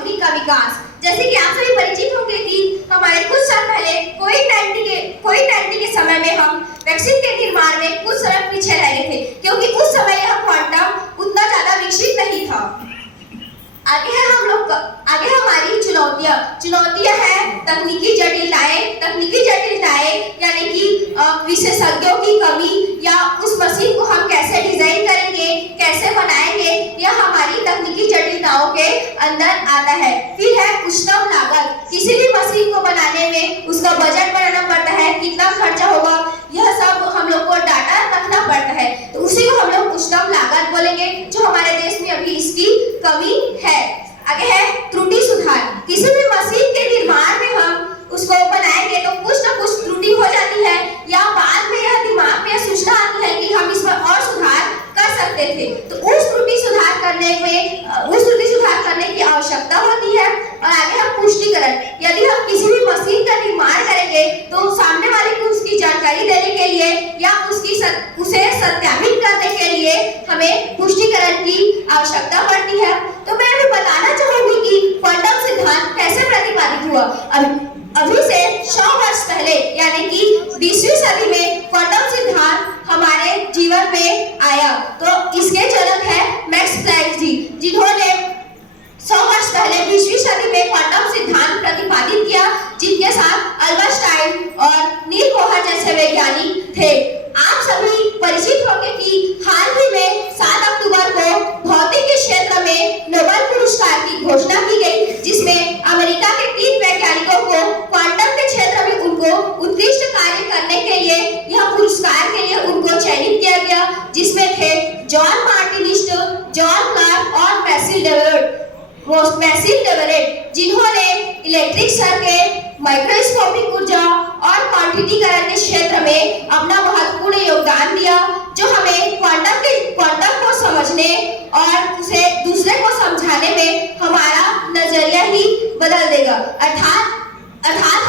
सामग्री का विकास। जैसे कि आप सभी परिचित होंगे कि हमारे कुछ साल पहले कोविड-19 के समय में हम वैक्सीन के निर्माण में कुछ समय पीछे रह गए थे, क्योंकि उस समय यह क्वांटम उतना ज्यादा विकसित नहीं था। आगे हमारी चुनौतियां हैं तकनीकी जटिलताएं यानी कि विशेषज्ञों की कमी या उस मशीन को हम कैसे डिजाइन करेंगे, कैसे बनाएंगे, यह हमारी तकनीकी जटिलताओं के अंदर आता है। फिर है उच्चतम लागत, किसी भी मशीन को बनाने में उसका बजट बनाना पड़ता है, कितना खर्चा होगा यह सब हम लोग को डाटा रखना पड़ता है, तो उसी को हम लोग उच्चतम लागत बोलेंगे, जो हमारे देश में अभी इसकी कमी है। आगे है त्रुटि सुधार, किसी भी मशीन के निर्माण में हम उसको बनाएंगे तो कुछ ना कुछ त्रुटि हो जाती है या बाद में यह दिमाग में सूचना आती है कि हम इसमें और सुधार कर सकते थे, तो उस त्रुटि सुधार करने की आवश्यकता होती है। और आगे हम पुष्टिकरण, यदि हम किसी भी मशीन का निर्माण करेंगे तो सामने वाले को उसकी जानकारी देने के लिए या उसे सत्यापित करने के लिए हमें पुष्टिकरण की आवश्यकता पड़ती है। तो मैं अभी बताना चाहूंगी कि क्वांटम सिद्धांत कैसे प्रतिपादित हुआ। अभी से 100 वर्ष पहले यानी कि 20वीं सदी में क्वांटम सिद्धांत हमारे जीवन में आया। तो इसके जनक है मैक्स प्लैंक जी, जिन्होंने 100 वर्ष पहले 20वीं सदी में क्वांटम सिद्धांत प्रतिपादित किया, जिनके साथ अल्बर्ट आइंस्टाइन और नील बोहर जैसे वैज्ञानिक थे। आप सभी परिचित होंगे कि हाल ही में 7 अक्टूबर को भौतिक के क्षेत्र में नोबेल पुरस्कार की घोषणा की गई, जिसमें अमेरिका के 3 वैज्ञानिकों को क्वांटम के क्षेत्र में उनको उत्कृष्ट कार्य करने के लिए यह पुरस्कार के लिए उनको चयनित किया गया, जिसमें थे जॉन मार्टिनिस्ट, जॉन क्लार्क और मैसिल डेवरेट, जिन्होंने इलेक्ट्रिक सर्किट, माइक्रोस्कोपिक ऊर्जा और क्वांटिटीकरण के क्षेत्र में अपना महत्वपूर्ण योगदान दिया, जो हमें क्वांटम को समझने और उसे दूसरे को समझाने में हमारा नजरिया ही बदल देगा, अर्थात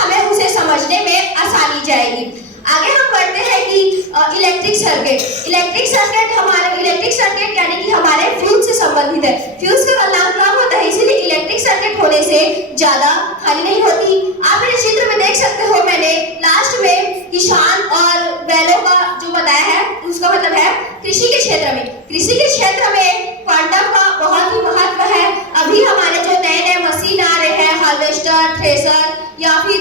हमें उसे समझने में आसानी जाएगी। आगे हम बढ़ते हैं कि इलेक्ट्रिक सर्किट यानी कि हमारे फ्यूज से संबंधित है। फ्यूज का परिणाम कम होता है, इसीलिए इलेक्ट्रिक सर्किट होने से ज्यादा हानि नहीं होती। आप मेरे चित्र में देख सकते हो, मैंने लास्ट में किसान और बैलों का जो बताया है उसका मतलब है कृषि के क्षेत्र में क्वांटम का बहुत ही महत्व है। अभी हमारे जो नए मशीन आ रहे हैं, हार्वेस्टर, थ्रेशर या फिर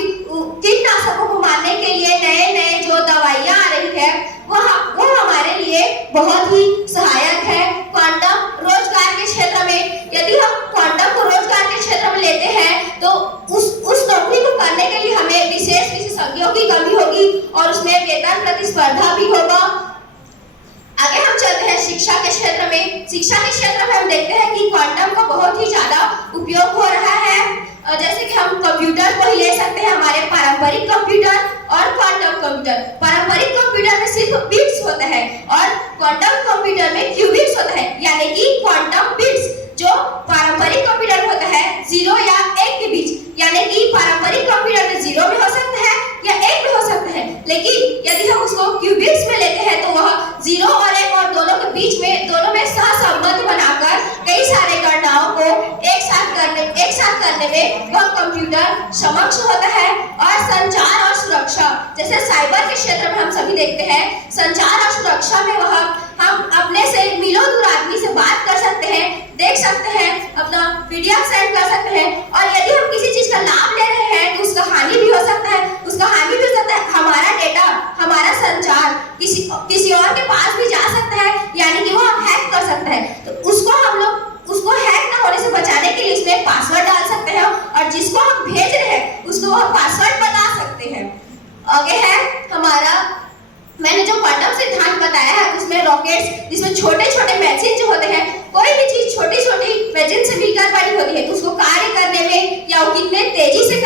कीटनाशकों को मारने के लिए नए जो दवाइयां आ रही है वो हमारे लिए बहुत ही सहायक है। क्वांटम रोजगार के क्षेत्र में, यदि हम क्वांटम को रोजगार के क्षेत्र में लेते हैं तो उस नौकरी को करने के लिए हमें विशेषज्ञों की कमी होगी और उसमें वेतन प्रतिस्पर्धा भी होगा। आगे हम चलते हैं शिक्षा के क्षेत्र में हम देखते हैं कि क्वांटम का बहुत ही ज्यादा उपयोग हो रहा है। जैसे कि हम कंप्यूटर को ही ले सकते हैं, हमारे पारंपरिक कंप्यूटर और क्वांटम कंप्यूटर। पारंपरिक कंप्यूटर में सिर्फ बिट्स होता है और क्वांटम कंप्यूटर में क्यूबिट्स होता है, यानी कि क्वांटम बिट्स जो पारंपरिक कंप्यूटर होता है 0 या 1 के बीच, यानी कि पारंपरिक कंप्यूटर में 0 भी हो सकता है या 1 भी हो सकता है, लेकिन यदि हम उसको क्यूबिट्स में लेते हैं तो वह 0 और 1 और दोनों के बीच में दोनों में सहसंबंध बनाकर कई सारे गणनाओं को एक साथ करने में वह कंप्यूटर सक्षम होता है। और संचार और सुरक्षा, जैसे साइबर के क्षेत्र में हम सभी देखते हैं, संचार और सुरक्षा में हम अपने से मिलो दूर आदमी से बात कर सकते हैं, देख सकते हैं, अपना वीडियो सेंड कर सकते हैं। और यदि हम किसी चीज का लाभ ले रहे हैं तो उसका हानि भी हो सकता है, हमारा डेटा, हमारा संचार किसी और के पास भी जा सकता है, यानी कि वो हैक कर सकता है। तो उसको हैक ना होने से बचाने के लिए इसमें पासवर्ड डाल सकते हैं और जिसको हम भेज रहे हैं उसको वह पासवर्ड बता सकते हैं। आगे है हमारा, मैंने जो क्वांटम सिद्धांत बताया है उसमें रॉकेट्स, जिसमें छोटे मैचिंग जो होते हैं, कोई भी चीज छोटी मशीन से मिलकर बड़ी होती है तो उसको कार्य करने में या वो कितने तेजी से